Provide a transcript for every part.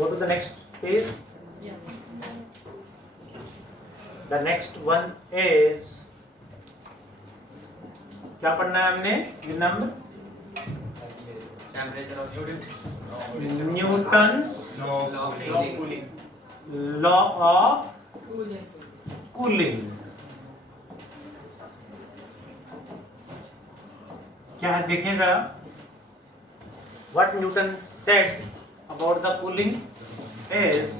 Go to the next page. Yes. The next one is, क्या पढ़ना है हमने? Remember? Temperature of fluid. Newton's Law of cooling. law of Cooling. cooling. क्या है देखें जरा. What Newton said about the cooling is,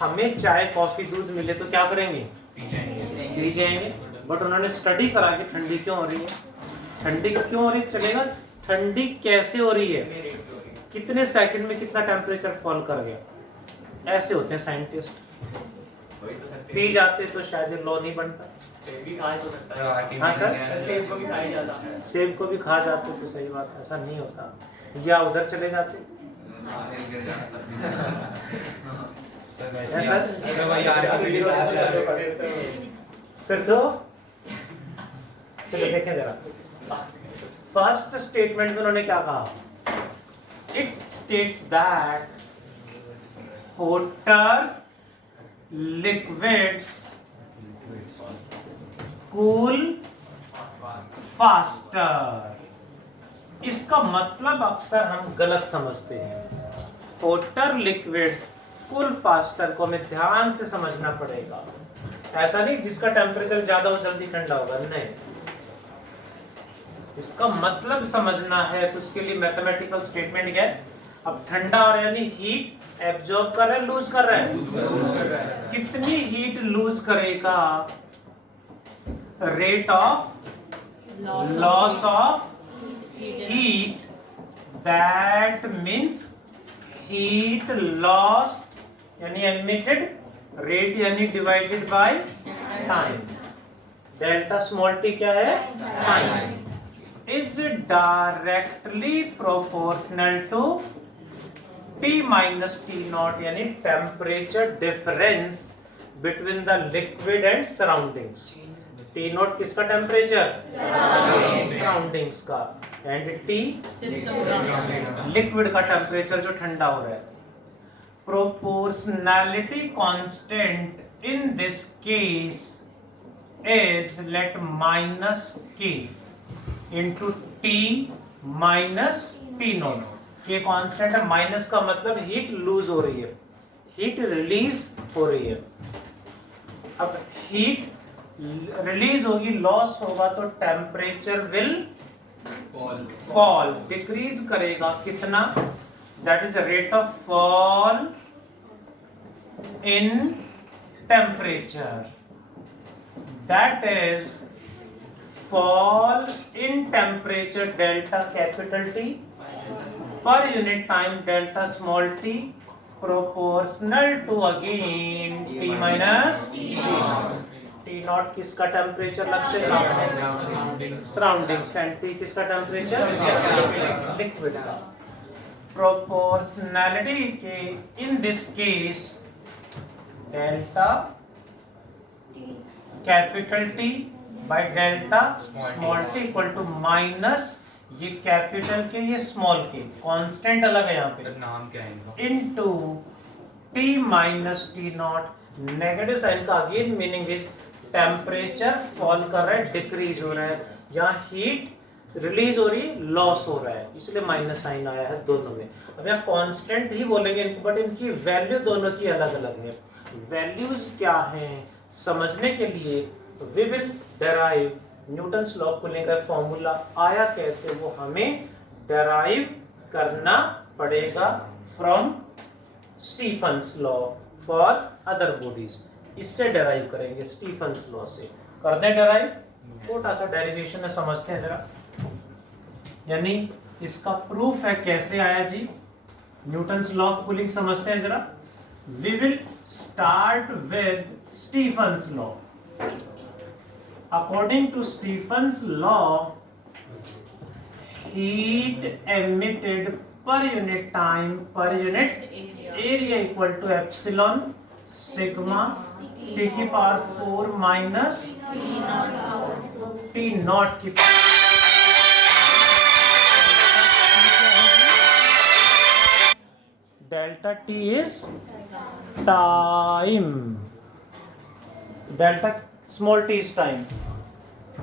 हमें चाय कॉफी दूध मिले तो क्या करेंगे? पी जाएंगे. बट उन्होंने स्टडी करा कि ठंडी क्यों हो रही है. ठंडी क्यों हो रही है चलेगा. ठंडी कैसे हो रही है, कितने सेकंड में कितना टेम्परेचर फॉल कर गया. ऐसे होते हैं साइंटिस्ट. पी जाते तो शायद ये लॉ नहीं बनता. सेब भी खाया तो सकता है. हाँ सर, सेब को भी खाया जाता है. सेब को भी खा जाते तो सही बात, ऐसा नहीं होता. या उधर चले जाते. फिर तो चलो देखें जरा. फर्स्ट स्टेटमेंट में उन्होंने क्या कहा. It states that water liquids cool faster. इसका मतलब अक्सर हम गलत समझते हैं. water liquids cool faster को हमें ध्यान से समझना पड़ेगा. ऐसा नहीं जिसका टेम्परेचर ज्यादा हो जल्दी ठंडा होगा, नहीं. इसका मतलब समझना है तो उसके लिए मैथमेटिकल स्टेटमेंट क्या है. अब ठंडा हो रहा है यानी हीट एब्जॉर्ब कर रहा है, लूज कर रहा है. कितनी हीट लूज करेगा. Rate of loss of heat, that means heat loss यानी एमिटेड रेट यानी divided by time. Delta small T क्या है? Time. Is directly proportional to T minus T naught यानी temperature difference between the liquid and surroundings. T naught किसका temperature? Surroundings का. And T liquid का temperature जो ठंडा हो रहा है. Proportionality constant in this case is let minus K into T minus T naught. ये कांस्टेंट है. माइनस का मतलब हीट लूज हो रही है, हीट रिलीज हो रही है. अब हीट रिलीज होगी, लॉस होगा तो टेम्परेचर विल फॉल, डिक्रीज करेगा. कितना? That is rate of fall in temperature. That is fall in temperature delta capital T per unit time delta small t proportional to again T minus T naught किसका temperature लगते हैं? Surroundings. And T किसका temperature? Liquid का. Proportionality के in this case delta capital T by delta small t equal to minus ये capital K ये small के. Constant अलग है यहाँ पे. नाम क्या है इनका? Into T minus T naught. Negative sign का again meaning is temperature fall कर रहा है, डिक्रीज हो रहा है. यहाँ हीट रिलीज हो रही है, लॉस हो रहा है, इसलिए माइनस साइन आया है दोनों में. अब यहाँ कांस्टेंट ही बोलेंगे इनको, बट इनकी वैल्यू दोनों की अलग अलग है. वैल्यूज क्या हैं समझने के लिए we will derive Newton's law of cooling का फॉर्मूला. आया कैसे वो हमें डेराइव करना पड़ेगा from Stephen's law for other bodies. इससे डेराइव करेंगे स्टीफन्स लॉ से. कर दें डेराइव. छोटा सा डेरिवेशन में समझते हैं जरा. यानी इसका प्रूफ है कैसे आया जी. न्यूटन्स लॉ ऑफ कूलिंग समझते हैं जरा. We will start with Stephen's law. According to Stephen's law, heat emitted per unit time per unit area equal to epsilon sigma T की पावर 4 माइनस T नॉट की delta T is time, delta small T is time.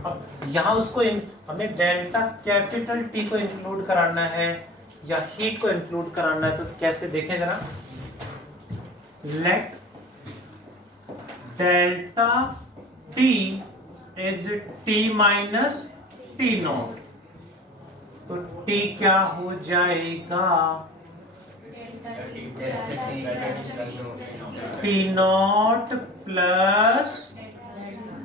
अब यहाँ उसको हमें delta capital T को include कराना है या हीट को इंक्लूड कराना है, तो कैसे देखें जरा। Let delta T is T minus T not, तो टी क्या हो जाएगा, T naught plus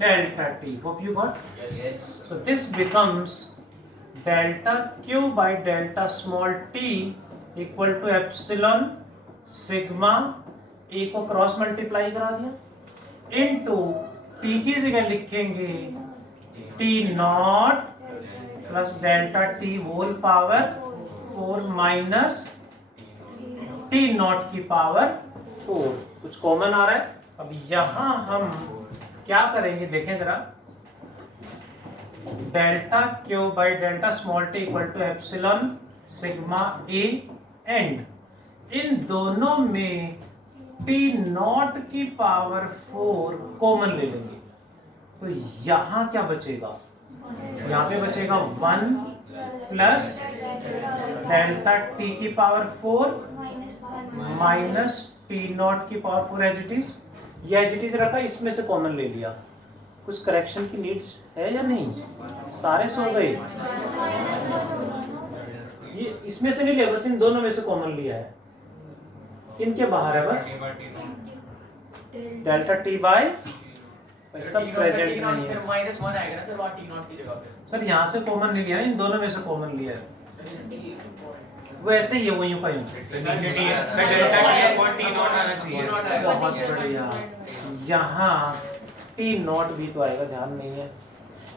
delta t. Hope you got? Yes. So this becomes delta q by delta small t equal to epsilon sigma, a को cross multiply करा दिया into t की जगह लिखेंगे t naught plus delta t whole power 4 minus t naught की power 4। कुछ common आ रहा है। अब यहां हम क्या करेंगे देखें जरा, delta Q by delta small T equal to epsilon sigma A and इन दोनों में टी नॉट की पावर 4 कॉमन ले लेंगे, तो यहां क्या बचेगा, यहां पे बचेगा 1 प्लस डेल्टा टी की पावर 4 माइनस टी नॉट की पावर 4 एज इट इज। ये एज इट इज रखा, इसमें से कॉमन ले लिया। कुछ करेक्शन की नीड्स है या नहीं, सारे सो गए। ये इसमें से नहीं लिया, बस इन दोनों में से कॉमन लिया है, इनके बाहर है बस डेल्टा टी बाय सब प्रेजेंट नहीं है। माइनस 1 आएगा ना सर वहाँ टी नॉट की जगह पे। सर यहाँ से कॉमन नहीं लिया, इन दोनों में से कॉमन लिया है, वैसे ही है वो यूं का यूं। नीचे टी है, फिर डेल्टा टी है और टी नॉट आना चाहिए। बहुत बढ़िया। यहाँ टी नॉट भी तो आएगा, ध्यान नहीं है।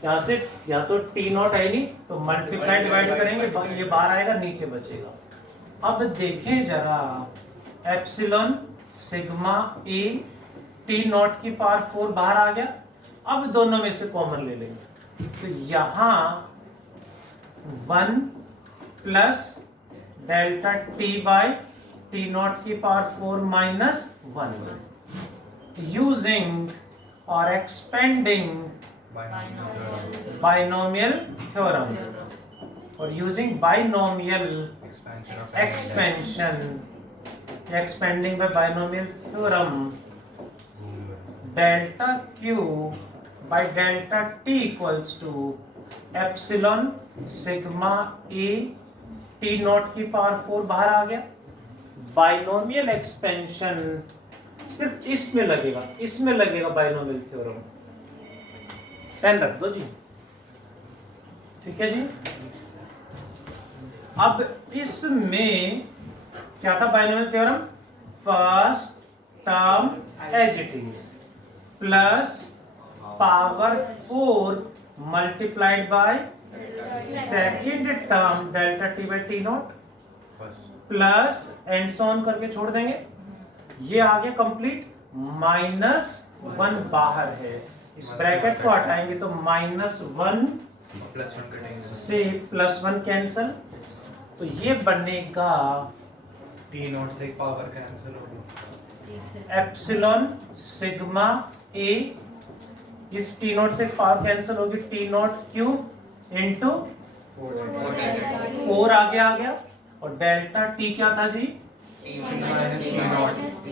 यहाँ से या तो टी नॉट है नहीं तो मल्टीप्लाई डिवाइड करेंगे, ये बाहर आएगा नीचे बचेगा। अब देखें जरा, epsilon sigma A T naught की पावर 4 बाहर आ गया। अब दोनों में से कॉमन ले लेंगे, तो यहाँ 1 plus delta T by T naught की पावर 4 माइनस 1 यूजिंग और एक्सपेंडिंग बाइनोमियल थ्योरम और using binomial expansion, expanding by binomial theorem, delta Q by delta T equals to epsilon sigma A T naught की power 4 बाहर आ गया। Binomial expansion सिर्फ इसमें लगेगा, इसमें लगेगा बाइनोमियल थ्योरम। 10 रख दो जी, ठीक है जी। अब इसमें क्या था binomial theorem, first term as it is plus power 4 multiplied by second term delta T by T naught plus and so on करके छोड़ देंगे। ये आ गया कंप्लीट। -1 बाहर है, इस ब्रैकेट को हटाएंगे तो -1 से +1 कैंसल, तो ये बनेगा टी नॉट से पावर कैंसिल होगी, एप्सिलॉन सिग्मा ए, इस टी नॉट से पावर कैंसिल होगी, टी नॉट क्यूब इंटू 4 आगे आ गया, और डेल्टा टी क्या था जी,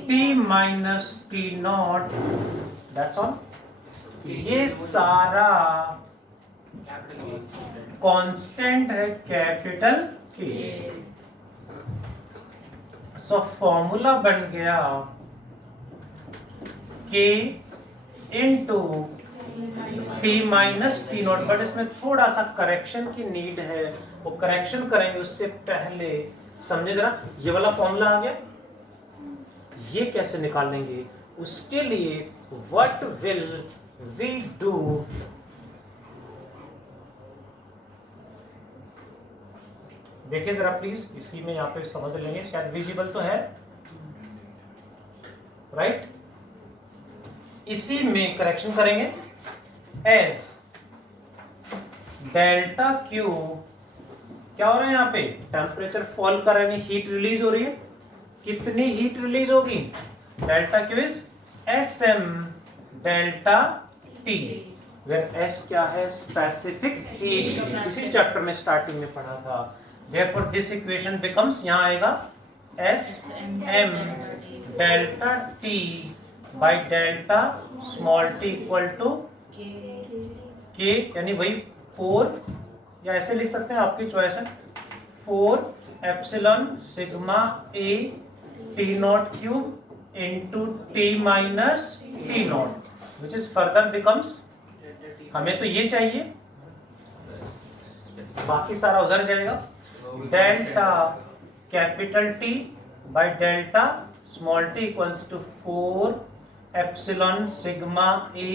T minus T naught, that's all. ये सारा कांस्टेंट है कैपिटल के। सो फॉर्मूला बन गया के into T minus T not, but इसमें थोड़ा सा करेक्शन की नीड है, वो करेक्शन करेंगे। उससे पहले समझे जरा, ये वाला फॉर्मूला आ गया, ये कैसे निकालेंगे, उसके लिए व्हाट विल वी डू, देखिए जरा प्लीज, इसी में यहाँ पे समझ लेंगे, शायद विजिबल तो है, राइट। इसी में करेक्शन करेंगे, एज डेल्टा क्यू क्या हो रहा है, यहाँ पे टेम्परेचर फॉल कर रहा है, हीट रिलीज हो रही है, कितनी हीट रिलीज होगी? Delta Q is SM delta T, where S क्या है? स्पेसिफिक हीट, इसी चैप्टर में स्टार्टिंग में पढ़ा था। Therefore this equation becomes, यहाँ आएगा SM delta T by delta small t equal to K, यानी वही 4, या ऐसे लिख सकते हैं, आपकी चॉइस है, 4 epsilon sigma A T naught cube into T minus T naught, which is further becomes, हमें तो ये चाहिए, बाकी सारा उधर जाएगा, delta capital T by delta small t equals to 4 epsilon sigma A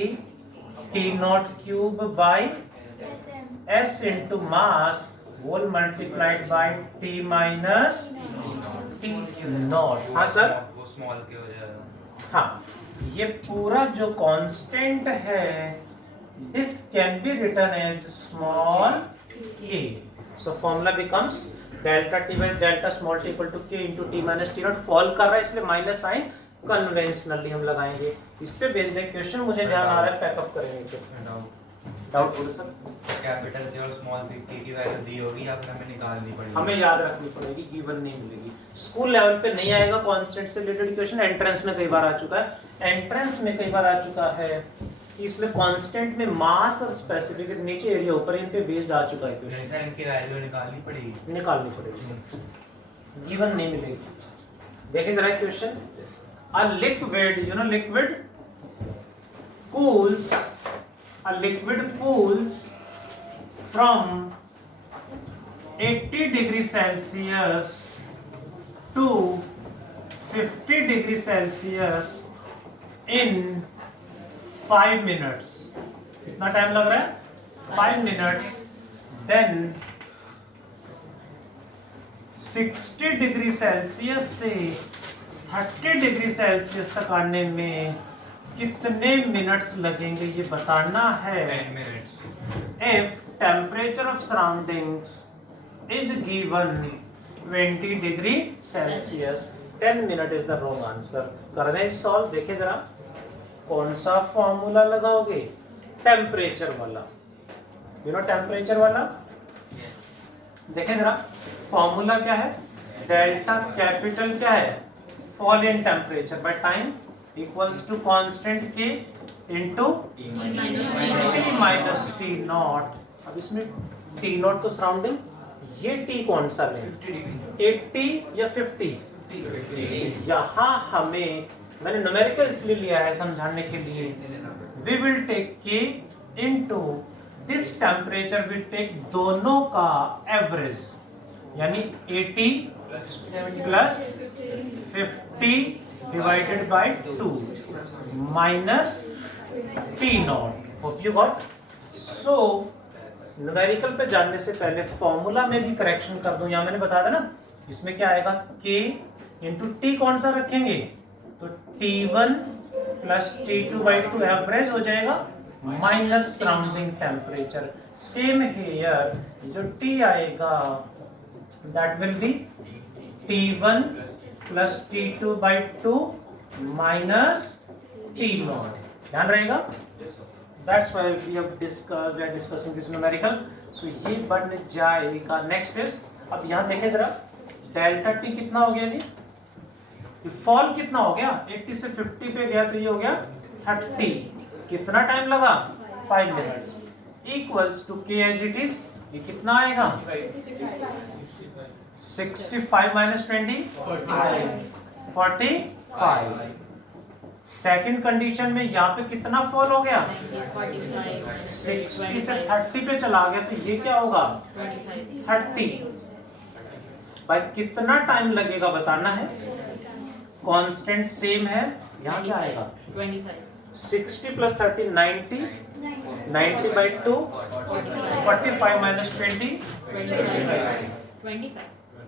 T naught cube by S into mass whole multiplied by T minus T naught. हाँ sir, वो स्मॉल के हो जाएगा। हाँ, ये पूरा जो कांस्टेंट है this can be written as small a, so formula becomes delta t by delta small t equal to k into t minus t naught. Fall कर रहा है इसलिए माइनस साइन कन्वेंशनली हम लगाएंगे। इस पे बेस्ड एक क्वेश्चन मुझे ध्यान आ रहा है, पैकअप करेंगे। डाउट बोलो सर। कैपिटल T और स्मॉल t की वैल्यू दी होगी, आपने हमें निकालनी पड़ेगी, हमें याद रखनी पड़ेगी, गिवन नहीं मिलेगी। स्कूल लेवल पे नहीं आएगा कांस्टेंट से रिलेटेड क्वेश्चन, एंट्रेंस में कई बार आ चुका है। एंट्रेंस में कई बार आ चुका है कि इसमें कांस्टेंट में मास और स्पेसिफिक, नीचे एरिया ऊपर, इन पे बेस्ड आ चुका है क्वेश्चन। जैसे इनकी वैल्यू निकालनी पड़ेगी, निकालनी पड़ेगी, गिवन नहीं मिलेगी। देखिए जरा question, a liquid, you know liquid cools, a liquid cools from 80 degrees Celsius to 50 degrees Celsius in 5 minutes. कितना टाइम लग रहा है? 5 minutes. Then 60 डिग्री सेल्सियस से 30 डिग्री सेल्सियस तक आने में कितने मिनट्स लगेंगे ये बताना है। 10 minutes. If temperature of surroundings is given 20 degree Celsius, 10 minute is the wrong answer. कर दें सॉल्व। देखिए जरा कौन सा फॉर्मूला लगाओगे? टेम्परेचर वाला, यू नो टेम्परेचर वाला। देखिए जरा फॉर्मूला क्या है? डेल्टा कैपिटल क्या है? Fall in temperature by time equals to constant के into T minus T naught. अब इसमें T नॉट तो सराउंडिंग, ये T कौन सा लें? 80 या 50? यहाँ हमें, मैंने न्यूमेरिकल इसलिए लिया है समझाने के लिए, we will take K into this temperature will take दोनों का एवरेज, यानी 80 plus 50 divided by 2 minus T naught. Hope you got. So numerical पे जानने से पहले फॉर्मूला में भी करेक्शन कर दूं। यहाँ मैंने बताया था ना, इसमें क्या आएगा? K इंटू T कौन सा रखेंगे? तो T1 plus T2 by 2 average हो जाएगा minus surrounding temperature. Same here, जो T आएगा that will be T1 plus T2 by 2 minus T not. ध्यान रहेगा? That's why we are discussing this numerical. So ये बन जाएगा। नेक्स्ट इज, अब यहाँ देखें जरा, डेल्टा T कितना हो गया जी? फॉल कितना हो गया? 80 से 50 पे गया तो ये हो गया 30। कितना टाइम लगा? 5 minutes. Equals to K as it is, ये कितना आएगा? 65 माइनस 20 45। सेकंड कंडीशन में यहाँ पे कितना फॉल हो गया? 60 से 30 पे चला गया तो ये क्या होगा? 30। भाई कितना टाइम लगेगा बताना है। कांस्टेंट सेम है, यहाँ क्या आएगा? 60 प्लस 30 90, 90 बाई 2 45 माइनस 20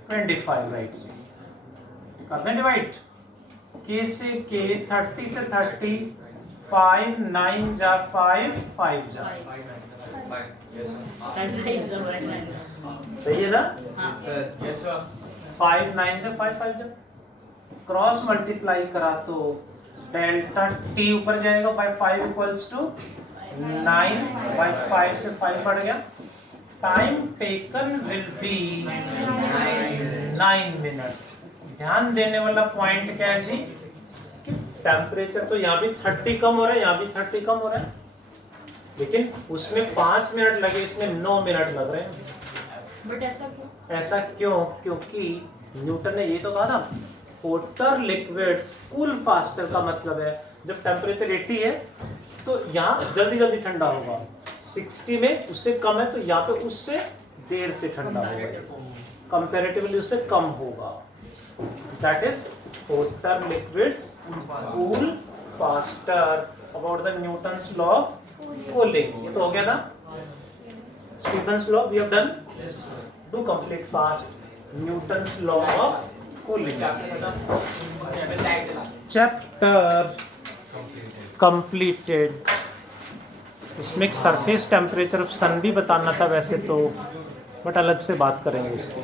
25, राइट। कर दें डिवाइड। K से K, 30 से 30, 5 9 जा 5 5 जा, सही है ना? 5 9 जा 5 5 जा, क्रॉस मल्टीप्लाई करा तो डेल्टा टी ऊपर जाएगा बाय 5 इक्वल्स टू 9 बाय 5 से 5 बढ़ गया. Time taken will be 9 minutes. ध्यान देने वाला पॉइंट क्या है जी कि टेम्परेचर तो यहाँ भी 30 कम हो रहा है, यहाँ भी 30 कम हो रहा है, लेकिन उसमें 5 मिनट लगे, इसमें 9 मिनट लग रहे हैं. बट ऐसा क्यों? ऐसा क्यों? क्योंकि न्यूटन ने ये तो कहा था होटर लिक्विड्स कूल फास्टर. का मतलब है जब टेम्परेचर 80 है तो यहाँ जल्दी जल्दी ठंडा होगा, 60 में उससे कम है तो यहाँ पे उससे देर से ठंडा होगा, कंपैरेटिवली उससे कम होगा. That is voter liquids cool faster. About the Newton's law of cooling. ये तो हो गया था. Stephen's law we have done. Do complete fast. Newton's law of cooling. Chapter completed. इसमें एक सरफेस टेम्परेचर ऑफ सन भी बताना था वैसे तो, बट अलग से बात करेंगे इसको.